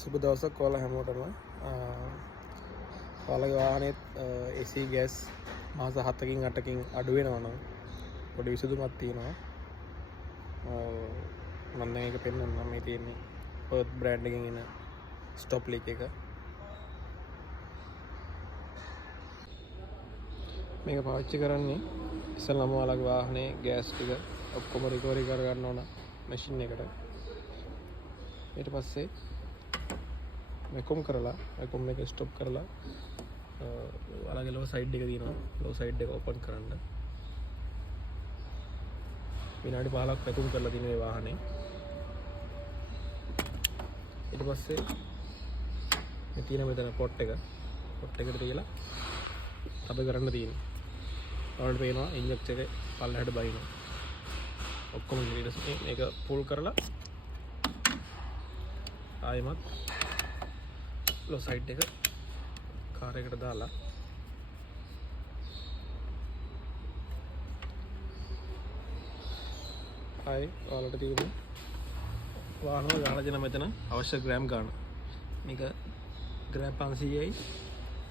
සුබ දවසක් ඔයාලා හැමෝටම. ඔයාලගේ වාහනේ AC ගෑස් මාස 7කින් 8කින් අඩු වෙනවා නම් පොඩි විසඳුමක් තියෙනවා. මම දැන් ඒක පෙන්නන්නම්. මේ තියෙන්නේ Perth brand එකකින් එන stop leak එක. මේක පාවිච්චි කරන්නේ ඉස්සෙල්ලාම ඔයාලගේ වාහනේ ගෑස් ටික ඔක්කොම රිකවරි කර ගන්න ඕන මැෂින් එකට. ඊට පස්සේ වැකුම් කරලා වැකුම් එක ස්ටොප් කරලා ඔයාලගේ ලෝ සයිඩ් එක තියෙනවා. ලෝ සයිඩ් එක ඕපන් කරන්න. විනාඩි 15ක් වැකුම් කරලා තියෙන මේ වාහනේ. ඊට පස්සේ මේ තියෙන මෙතන පොට් එකට තියලා තද කරන්න තියෙනවා. ඔයාලට පේනවා ඉන්ජෙක්ටර් එක පල්ලෙහාට බහිනවා. ඔක්කොම ඊට පස්සේ මේක පුල් කරලා ආයෙමත් ලෝ සයිඩ් එක කාර් එකට දාලා ආයෙ ඔයාලට තියෙන වාහනවල ගාලා දෙන මෙතන අවශ්‍ය ග්‍රෑම් ගන්න. මේක ග්‍රෑම් 500යි.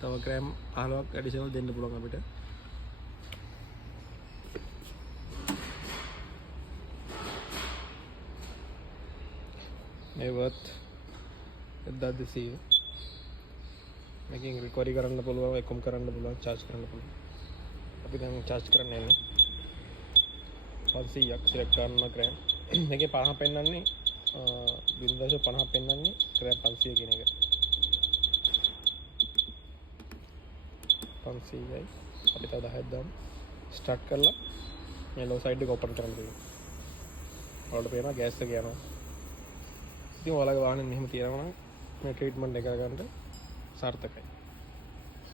තව ග්‍රෑම් 15ක් ඇඩිෂනල් දෙන්න පුළුවන් අපිට. මේ worth 1200. මේකෙන් රිකවරි කරන්න පුළුවන්, එකම් කරන්න පුළුවන්, charge කරන්න පුළුවන්. අපි දැන් charge කරන්න යන්නේ 500ක් select කරන ග්‍රෑම්. මේකේ 50 පෙන්නන්නේ 0.50 පෙන්නන්නේ ග්‍රෑම් 500 කියන එක. 500යි. අපි තව 10ක් දාමු. ස්ටාර්ට් කරලා මේ ලෝ සයිඩ් එක ඕපන් කරන්න තියෙනවා. ඔයාලට පේනවා ගෑස් එක යනවා. ඉතින් ඔයාලගේ වාහනේ මෙහෙම තියනවා නම් මේ ට්‍රීට්මන්ට් එක කරගන්න සාර්ථකයි.